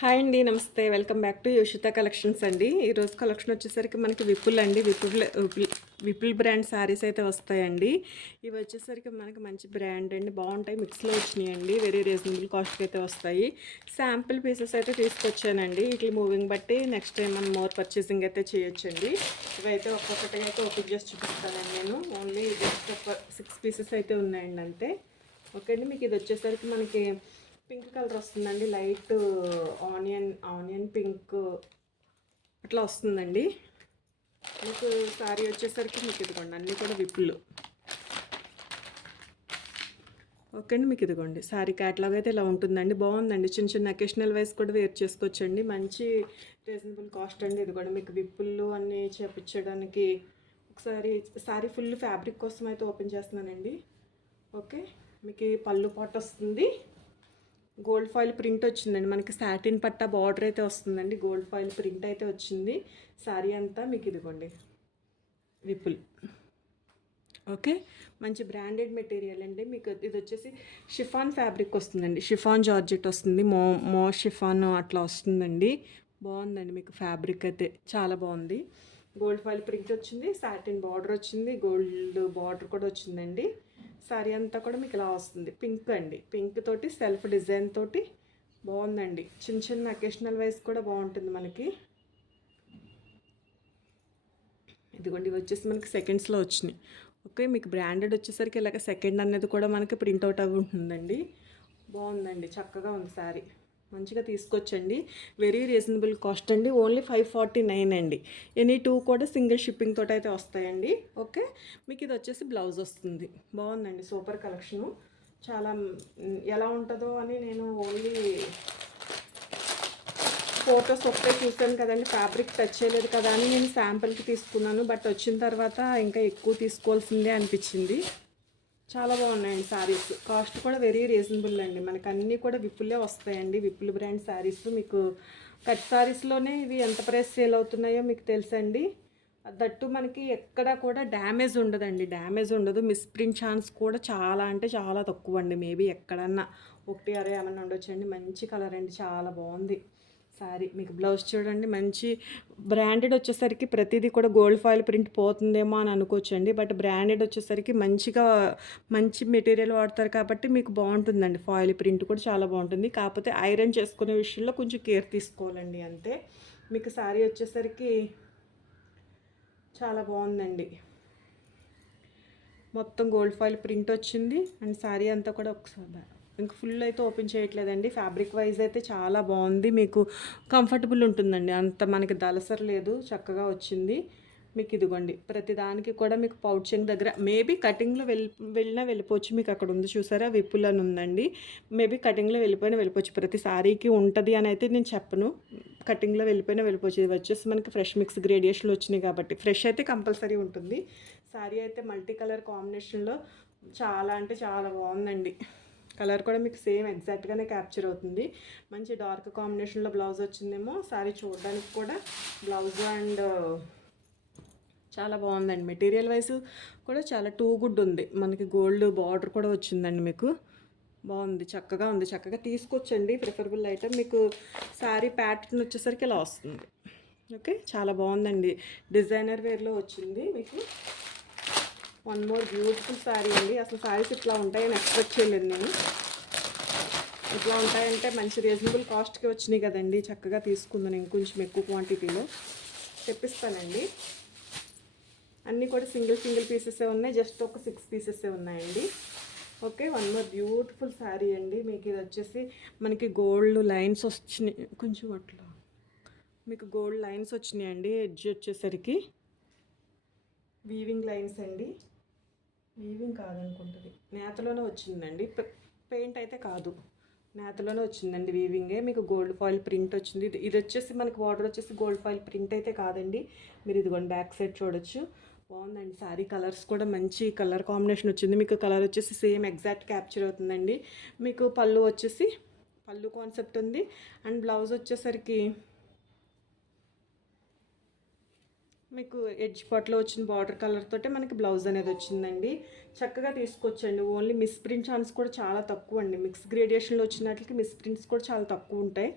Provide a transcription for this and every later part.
Hi అండి. నమస్తే. Welcome back to యోషిత collections అండి. ఈరోజు కలెక్షన్ వచ్చేసరికి మనకి విపుల్ అండి. విపుల్ బ్రాండ్ శారీస్ అయితే వస్తాయండి. ఇవి వచ్చేసరికి మనకి మంచి బ్రాండ్ అండి. బాగుంటాయి. మిక్స్లో వచ్చినాయండి. వెరీ రీజనబుల్ కాస్ట్కి అయితే వస్తాయి. శాంపిల్ పీసెస్ అయితే తీసుకొచ్చానండి. ఇట్లా మూవింగ్ బట్టి నెక్స్ట్ టైం మనం మోర్ పర్చేసింగ్ అయితే చేయొచ్చండి. ఇవైతే ఒక్కొక్కటిగా అయితే ఓపెన్ చేసి చూపిస్తానండి. నేను ఓన్లీ జస్ట్ ఒక 6 పీసెస్ అయితే ఉన్నాయండి అంతే. ఓకే అండి. మీకు ఇది వచ్చేసరికి మనకి పింక్ కలర్ వస్తుందండి. లైట్ ఆనియన్ పింక్ అట్లా వస్తుందండి. మీకు శారీ వచ్చేసరికి మీకు ఇదిగోండి అన్నీ కూడా విప్పులు. ఓకే అండి. మీకు ఇదిగోండి శారీ క్యాట్లాగ్ అయితే ఇలా ఉంటుందండి. బాగుందండి. చిన్న చిన్న అకేషనల్ వైజ్ కూడా వేర్ చేసుకోవచ్చండి. మంచి రీజనబుల్ కాస్ట్ అండి. ఇదిగోండి మీకు విప్పులు అన్నీ చేపించడానికి ఒకసారి శారీ ఫుల్ ఫ్యాబ్రిక్ కోసం అయితే ఓపెన్ చేస్తున్నానండి. ఓకే. మీకు పళ్ళు పాట వస్తుంది. గోల్డ్ ఫాయిల్ ప్రింట్ వచ్చిందండి. మనకి సాటిన్ పట్టా బార్డర్ అయితే వస్తుందండి. గోల్డ్ ఫాయిల్ ప్రింట్ అయితే వచ్చింది. శారీ అంతా మీకు ఇదిగోండి విపుల్. ఓకే. మంచి బ్రాండెడ్ మెటీరియల్ అండి. మీకు ఇది వచ్చేసి షిఫాన్ ఫ్యాబ్రిక్ వస్తుందండి. షిఫాన్ జార్జెట్ వస్తుంది. మో షిఫాన్ అట్లా వస్తుందండి. బాగుందండి. మీకు ఫ్యాబ్రిక్ అయితే చాలా బాగుంది. గోల్డ్ ఫాయిల్ ప్రింట్ వచ్చింది. సాటిన్ బార్డర్ వచ్చింది. గోల్డ్ బార్డర్ కూడా వచ్చిందండి. శారీ అంతా కూడా మీకు ఇలా వస్తుంది. పింక్ అండి. పింక్ తోటి సెల్ఫ్ డిజైన్ తోటి బాగుందండి. చిన్న చిన్న అకేషనల్ వైజ్ కూడా బాగుంటుంది మనకి. ఇదిగోండి ఇవి వచ్చేసి మనకి సెకండ్స్లో వచ్చినాయి. ఓకే. మీకు బ్రాండెడ్ వచ్చేసరికి ఇలాగ సెకండ్ అనేది కూడా మనకి ప్రింట్అవుట్ అవి ఉంటుందండి. బాగుందండి. చక్కగా ఉంది శారీ. మంచిగా తీసుకొచ్చండి. వెరీ రీజనబుల్ కాస్ట్ అండి. ఓన్లీ 549 అండి. ఎనీ 2 కూడా సింగిల్ షిప్పింగ్ తోటి అయితే వస్తాయండి. ఓకే. మీకు ఇది వచ్చేసి బ్లౌజ్ వస్తుంది. బాగుందండి. Super collection. చాలా ఎలా ఉంటుందో అని నేను ఓన్లీ ఫోటోస్ ఒకటే చూసాను కదండి. ఫ్యాబ్రిక్ టచ్ చేయలేదు కదా అని నేను శాంపిల్కి తీసుకున్నాను. బట్ వచ్చిన తర్వాత ఇంకా ఎక్కువ తీసుకోవాల్సిందే అనిపించింది. చాలా బాగున్నాయండి శారీస్. కాస్ట్ కూడా వెరీ రీజనబుల్ అండి. మనకు అన్నీ కూడా విప్పులే వస్తాయండి. విప్పుల్ బ్రాండ్ శారీస్. మీకు కట్ శారీస్లోనే ఇవి ఎంత ప్రైస్ సేల్ అవుతున్నాయో మీకు తెలుసండి. దట్టు మనకి ఎక్కడ కూడా డ్యామేజ్ ఉండదండి. డ్యామేజ్ ఉండదు. మిస్ప్రింట్ ఛాన్స్ కూడా చాలా అంటే చాలా తక్కువ అండి. మేబీ ఎక్కడన్నా ఒకటి అరే ఏమన్నా ఉండొచ్చండి. మంచి కలర్ అండి. చాలా బాగుంది శారీ. మీకు బ్లౌజ్ చూడండి. మంచి బ్రాండెడ్ వచ్చేసరికి ప్రతిదీ కూడా గోల్డ్ ఫాయిల్ ప్రింట్ పోతుందేమో అని అనుకోవచ్చండి. బట్ బ్రాండెడ్ వచ్చేసరికి మంచి మెటీరియల్ వాడతారు కాబట్టి మీకు బాగుంటుందండి. ఫాయిల్ ప్రింట్ కూడా చాలా బాగుంటుంది. కాకపోతే ఐరన్ చేసుకునే విషయంలో కొంచెం కేర్ తీసుకోవాలండి అంతే. మీకు శారీ వచ్చేసరికి చాలా బాగుందండి. మొత్తం గోల్డ్ ఫాయిల్ ప్రింట్ వచ్చింది. అండ్ శారీ అంతా కూడా ఒకసారి ఇంక ఫుల్ అయితే ఓపెన్ చేయట్లేదండి. ఫ్యాబ్రిక్ వైజ్ అయితే చాలా బాగుంది. మీకు కంఫర్టబుల్ ఉంటుందండి. అంత మనకి దలసర లేదు. చక్కగా వచ్చింది. మీకు ఇదిగోండి ప్రతిదానికి కూడా మీకు పౌచింగ్ దగ్గర మేబీ కటింగ్లో వెళ్ళినా వెళ్ళిపోవచ్చు. మీకు అక్కడ ఉంది చూసారా విపుల్ అని ఉందండి. మేబీ కటింగ్లో వెళ్ళిపోవచ్చు. ప్రతి శారీకి ఉంటుంది అని అయితే నేను చెప్పను. కటింగ్లో వెళ్ళిపోవచ్చు. ఇది వచ్చేసి మనకి ఫ్రెష్ మిక్స్ గ్రేడియేషన్లు వచ్చినాయి కాబట్టి ఫ్రెష్ అయితే కంపల్సరీ ఉంటుంది. శారీ అయితే మల్టీ కలర్ కాంబినేషన్లో చాలా అంటే చాలా బాగుందండి. కలర్ కూడా మీకు సేమ్ ఎగ్జాక్ట్గానే క్యాప్చర్ అవుతుంది. మంచి డార్క్ కాంబినేషన్లో బ్లౌజ్ వచ్చిందేమో. శారీ చూడడానికి కూడా బ్లౌజ్ అండ్ చాలా బాగుందండి. మెటీరియల్ వైజ్ కూడా చాలా టూ గుడ్ ఉంది. మనకి గోల్డ్ బార్డర్ కూడా వచ్చిందండి. మీకు బాగుంది. చక్కగా ఉంది. చక్కగా తీసుకొచ్చండి. Preferable item. మీకు శారీ ప్యాటర్న్ వచ్చేసరికి ఇలా వస్తుంది. ఓకే. చాలా బాగుందండి. డిజైనర్ వేర్లో వచ్చింది. మీకు వన్ మోర్ బ్యూటిఫుల్ శారీ అండి. అసలు శారీస్ ఇట్లా ఉంటాయని ఎక్స్పెక్ట్ చేయలేదు నేను. ఇట్లా ఉంటాయంటే మంచి రీజనబుల్ కాస్ట్కి వచ్చినాయి కదండి. చక్కగా తీసుకుందాను. ఇంకొంచెం ఎక్కువ క్వాంటిటీలో తెప్పిస్తానండి. అన్నీ కూడా సింగిల్ పీసెసే ఉన్నాయి. జస్ట్ ఒక 6 పీసెసే ఉన్నాయండి. Okay. One more beautiful sari అండి. మీకు ఇది వచ్చేసి మనకి గోల్డ్ లైన్స్ వచ్చినాయి. కొంచెం అట్లా మీకు గోల్డ్ లైన్స్ వచ్చినాయండి. ఎడ్జ్ వచ్చేసరికి వీవింగ్ లైన్స్ అండి. వీవింగ్ కాదనుకుంటుంది. నేతలోనే వచ్చిందండి. పెయింట్ అయితే కాదు. నేతలోనే వచ్చిందండి. వీవింగే. మీకు గోల్డ్ ఫాయిల్ ప్రింట్ వచ్చింది. ఇది వచ్చేసి మనకి బార్డర్ వచ్చేసి గోల్డ్ ఫాయిల్ ప్రింట్ అయితే కాదండి. మీరు ఇదిగోండి బ్యాక్ సైడ్ చూడొచ్చు. బాగుందండి. శారీ కలర్స్ కూడా మంచి కలర్ కాంబినేషన్ వచ్చింది. మీకు కలర్ వచ్చేసి సేమ్ ఎగ్జాక్ట్ క్యాప్చర్ అవుతుందండి. మీకు పళ్ళు వచ్చేసి పళ్ళు కాన్సెప్ట్ ఉంది. అండ్ బ్లౌజ్ వచ్చేసరికి మీకు ఎడ్జ్ పార్ట్లో వచ్చిన బార్డర్ కలర్ తోటే మనకి బ్లౌజ్ అనేది వచ్చిందండి. చక్కగా తీసుకొచ్చండి. ఓన్లీ మిస్ ప్రింట్ ఛాన్స్ కూడా చాలా తక్కువ అండి. మిక్స్ గ్రేడియేషన్లో వచ్చినట్లకి మిస్ ప్రింట్స్ కూడా చాలా తక్కువ ఉంటాయి.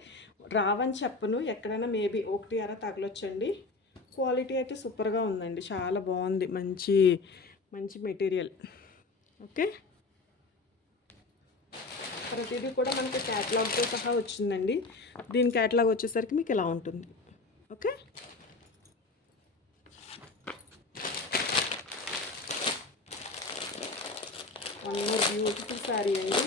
రావని చెప్పను, ఎక్కడైనా మేబీ ఒకటి అరా తగలొచ్చండి. క్వాలిటీ అయితే సూపర్గా ఉందండి, చాలా బాగుంది. మంచి మంచి మెటీరియల్. ఓకే, ప్రతిదీ కూడా మనకి క్యాటలాగ్తో సహా వచ్చిందండి. దీని క్యాటలాగ్ వచ్చేసరికి మీకు ఇలా ఉంటుంది. Okay, one more beautiful sari అండి.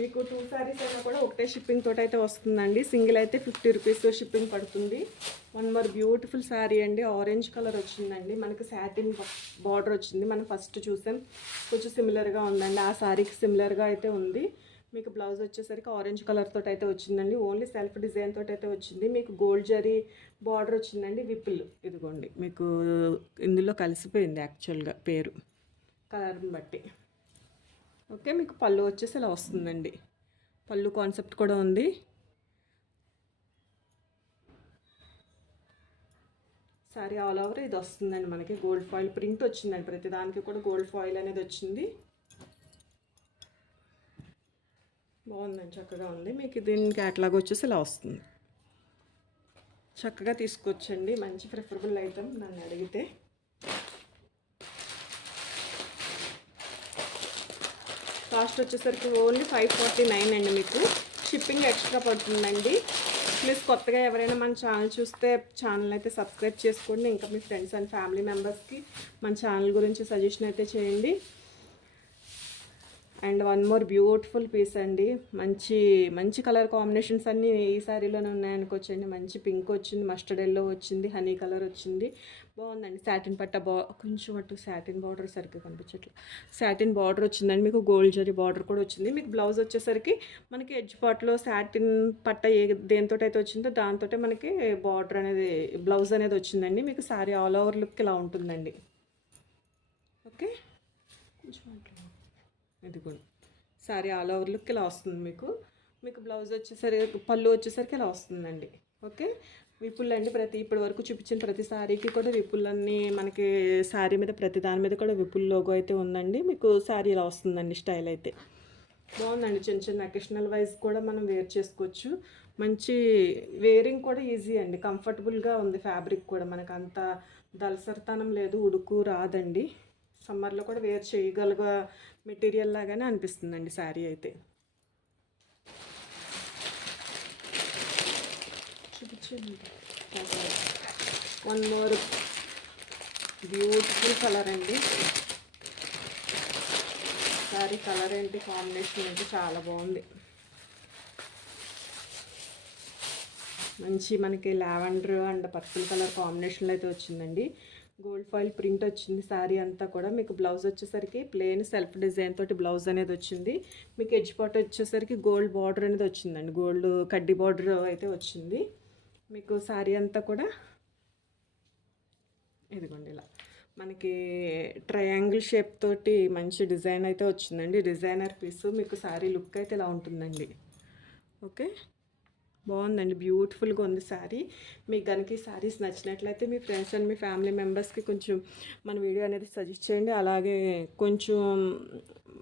మీకు 2 శారీస్ అయినా కూడా ఒకటే షిప్పింగ్ తోటి అయితే వస్తుందండి. సింగిల్ అయితే 50 రూపీస్ షిప్పింగ్ పడుతుంది. వన్ మోర్ బ్యూటిఫుల్ శారీ అండి. ఆరెంజ్ కలర్ వచ్చిందండి, మనకి సాటిన్ బార్డర్ వచ్చింది. మనం ఫస్ట్ చూసాం, కొంచెం సిమిలర్గా ఉందండి, ఆ శారీకి సిమిలర్గా అయితే ఉంది. మీకు బ్లౌజ్ వచ్చేసరికి ఆరెంజ్ కలర్ తోటి అయితే వచ్చిందండి. ఓన్లీ సెల్ఫ్ డిజైన్ తోటి అయితే వచ్చింది. మీకు గోల్డ్ జరీ బార్డర్ వచ్చిందండి. విప్పులు ఇదిగోండి, మీకు ఇందులో కలిసిపోయింది యాక్చువల్గా పేరు కలర్ని బట్టి. ఓకే, మీకు పళ్ళు వచ్చేసి ఇలా వస్తుందండి. పళ్ళు కాన్సెప్ట్ కూడా ఉంది. సారీ ఆల్ ఓవర్ ఇది వస్తుందండి. మనకి గోల్డ్ ఫాయిల్ ప్రింట్ వచ్చిందండి. ప్రతి దానికి కూడా గోల్డ్ ఫాయిల్ అనేది వచ్చింది. బాగుందండి, చక్కగా ఉంది. మీకు దీని క్యాటలాగ్ వచ్చేసి ఇలా వస్తుంది. చక్కగా తీసుకొచ్చండి, మంచి ప్రిఫరబుల్ ఐటమ్ నన్ను అడిగితే. కాస్ట్ వచ్చేసరికి ఓన్లీ 549 అండి. మీకు షిప్పింగ్ ఎక్స్ట్రా పడుతుందండి. ప్లీజ్ కొత్తగా ఎవరైనా మన ఛానల్ చూస్తే ఛానల్ అయితే సబ్స్క్రైబ్ చేసుకోండి. ఇంకా మీ ఫ్రెండ్స్ అండ్ ఫ్యామిలీ మెంబర్స్కి మన ఛానల్ గురించి సజెషన్ అయితే చేయండి. And one more beautiful piece అండి. మంచి మంచి కలర్ కాంబినేషన్స్ అన్నీ ఈ శారీలోనే ఉన్నాయనుకోవచ్చండి. మంచి పింక్ వచ్చింది, మస్టర్డ్ ఎల్లో వచ్చింది, హనీ కలర్ వచ్చింది. బాగుందండి. సాటిన్ పట్ట కొంచెం అటు సాటిన్ బార్డర్ సరిగ్గా కనిపించట్లేదు. సాటిన్ బార్డర్ వచ్చిందండి. మీకు గోల్డ్ జరీ బార్డర్ కూడా వచ్చింది. మీకు బ్లౌజ్ వచ్చేసరికి మనకి ఎడ్జ్ పార్ట్లో సాటిన్ పట్ట దేంతో అయితే వచ్చిందో దాంతో మనకి బార్డర్ అనేది బ్లౌజ్ అనేది వచ్చిందండి. మీకు శారీ ఆల్ ఓవర్ లుక్ ఇలా ఉంటుందండి. ఓకే, కొంచెం ఇదిగోండి, శారీ ఆల్ ఓవర్ లుక్ ఇలా వస్తుంది. మీకు మీకు బ్లౌజ్ వచ్చేసరికి పళ్ళు వచ్చేసరికి ఇలా వస్తుందండి. ఓకే, విపుల్ అండి. ఇప్పటి వరకు చూపించిన ప్రతి శారీకి కూడా విపుల్లన్నీ మనకి శారీ మీద ప్రతి దాని మీద కూడా విపుల్ లోగో అయితే ఉందండి. మీకు శారీ ఇలా వస్తుందండి. స్టైల్ అయితే బాగుందండి. చిన్న చిన్న అకేషనల్ వైజ్ కూడా మనం వేర్ చేసుకోవచ్చు. మంచి వేరింగ్ కూడా ఈజీ అండి. కంఫర్టబుల్గా ఉంది. ఫ్యాబ్రిక్ కూడా మనకు అంత దలసరితనం లేదు, ఉడుకు రాదండి. సమ్మర్లో కూడా వేర్ చేయగలిగ మెటీరియల్ లాగానే అనిపిస్తుందండి శారీ అయితే. చూపించండి. వన్ మోర్ బ్యూటిఫుల్ కలర్ అండి. శారీ కలర్ ఏంటి, కాంబినేషన్ ఏంటి, చాలా బాగుంది. మంచి మనకి లావెండర్ అండ్ పర్పుల్ కలర్ కాంబినేషన్లో అయితే వచ్చిందండి. గోల్డ్ ఫాయిల్ ప్రింట్ వచ్చింది శారీ అంతా కూడా. మీకు బ్లౌజ్ వచ్చేసరికి ప్లెయిన్ సెల్ఫ్ డిజైన్ తోటి బ్లౌజ్ అనేది వచ్చింది. మీకు ఎడ్జ్ పార్ట్ వచ్చేసరికి గోల్డ్ బార్డర్ అనేది వచ్చిందండి. గోల్డ్ కడ్డీ బార్డర్ అయితే వచ్చింది. మీకు శారీ అంతా కూడా ఇదిగోండి ఇలా మనకి ట్రయాంగిల్ షేప్ తోటి మంచి డిజైన్ అయితే వచ్చిందండి. డిజైనర్ పీసు. మీకు శారీ లుక్ అయితే ఇలా ఉంటుందండి. ఓకే, బాగుందండి. బ్యూటిఫుల్గా ఉంది శారీ. మీకు కనుక ఈ శారీస్ నచ్చినట్లయితే మీ ఫ్రెండ్స్ అండ్ మీ ఫ్యామిలీ మెంబర్స్కి కొంచెం మన వీడియో అనేది సజెస్ట్ చేయండి. అలాగే కొంచెం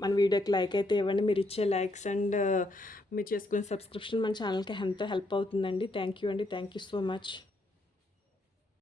మన వీడియోకి లైక్ అయితే ఇవ్వండి. మీరు ఇచ్చే లైక్స్ అండ్ మీరు చేసుకునే సబ్స్క్రిప్షన్ మన ఛానల్కి ఎంతో హెల్ప్ అవుతుందండి. థ్యాంక్ యూ అండి. Thank you so much.